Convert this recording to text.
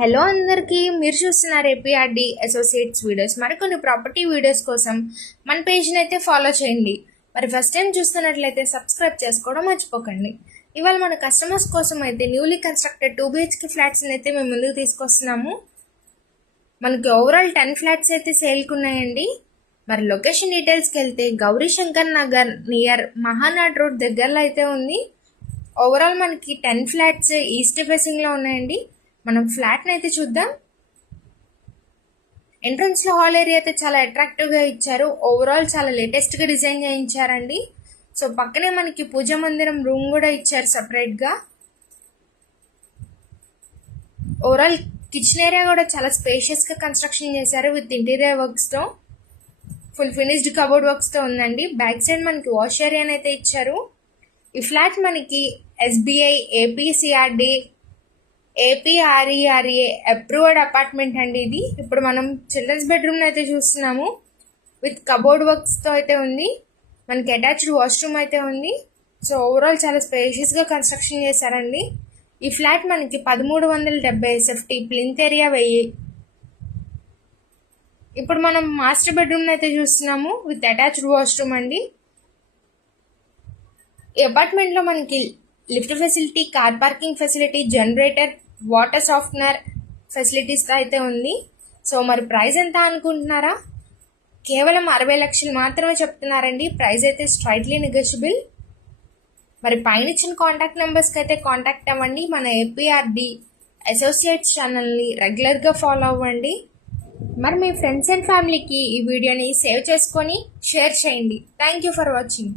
Hello అందరికీ, మీరు చూస్తున్నారు ఏపీఆర్డి అసోసియేట్స్ వీడియోస్. మరికొన్ని ప్రాపర్టీ వీడియోస్ కోసం మన పేజ్ని అయితే ఫాలో చేయండి. మరి ఫస్ట్ టైం చూస్తున్నట్లయితే సబ్స్క్రైబ్ చేసుకోవడం మర్చిపోకండి. ఇవాళ మన కస్టమర్స్ కోసం అయితే న్యూలీ కన్స్ట్రక్టెడ్ 2 BHK ఫ్లాట్స్ని అయితే మేము ముందుకు తీసుకొస్తున్నాము. మనకి ఓవరాల్ 10 ఫ్లాట్స్ అయితే సేల్కి ఉన్నాయండి. మరి లొకేషన్ డీటెయిల్స్కి వెళ్తే గౌరీ శంకర్ నగర్ నియర్ మహానాడ్ రోడ్ దగ్గరలో అయితే ఉంది. ఓవరాల్ మనకి 10 ఫ్లాట్స్ ఈస్ట్ ఫేసింగ్లో ఉన్నాయండి. మనం ఫ్లాట్ని అయితే చూద్దాం. ఎంట్రన్స్లో హాల్ ఏరియా అయితే చాలా అట్రాక్టివ్గా ఇచ్చారు. ఓవరాల్ చాలా లేటెస్ట్గా డిజైన్ చేయించారండి. సో పక్కనే మనకి పూజా మందిరం రూమ్ కూడా ఇచ్చారు సపరేట్గా. ఓవరాల్ కిచెన్ ఏరియా కూడా చాలా స్పేషియస్గా కన్స్ట్రక్షన్ చేశారు విత్ ఇంటీరియర్ వర్క్స్తో. ఫుల్ ఫినిష్డ్ కబోర్డ్ వర్క్స్తో ఉందండి. బ్యాక్ సైడ్ మనకి వాష్ ఏరియాని అయితే ఇచ్చారు. ఈ ఫ్లాట్ మనకి SBI APCRD APRERA approved apartment అండి ఇది. ఇప్పుడు మనం చిల్డ్రన్స్ బెడ్రూమ్ అయితే చూస్తున్నాము. విత్ కబోర్డ్ వర్క్స్తో అయితే ఉంది. మనకి అటాచ్డ్ వాష్రూమ్ అయితే ఉంది. సో ఓవరాల్ చాలా స్పేషియస్గా కన్స్ట్రక్షన్ చేశారండి. ఈ ఫ్లాట్ మనకి 1370 SFT ప్లింత్ ఏరియా 1000. ఇప్పుడు మనం మాస్టర్ బెడ్రూమ్ అయితే చూస్తున్నాము విత్ అటాచ్డ్ వాష్రూమ్ అండి. ఈ అపార్ట్మెంట్లో మనకి lift facility, car parking facility, generator, water softener facilities అయితే ఉంది. సో మరి ప్రైస్ ఎంత అనుకుంటున్నారా? కేవలం 60 లక్షలు మాత్రమే చెప్తున్నారండి. ప్రైస్ అయితే స్ట్రైట్లీ నెగోషియబుల్. మరి పైన ఇచ్చిన కాంటాక్ట్ నెంబర్స్కి అయితే కాంటాక్ట్ అవ్వండి. మన ఏపీఆర్డి అసోసియేట్స్ ఛానల్ని రెగ్యులర్గా ఫాలో అవ్వండి. మరి మీ ఫ్రెండ్స్ అండ్ ఫ్యామిలీకి ఈ వీడియోని సేవ్ చేసుకొని షేర్ చేయండి. Thank you for watching.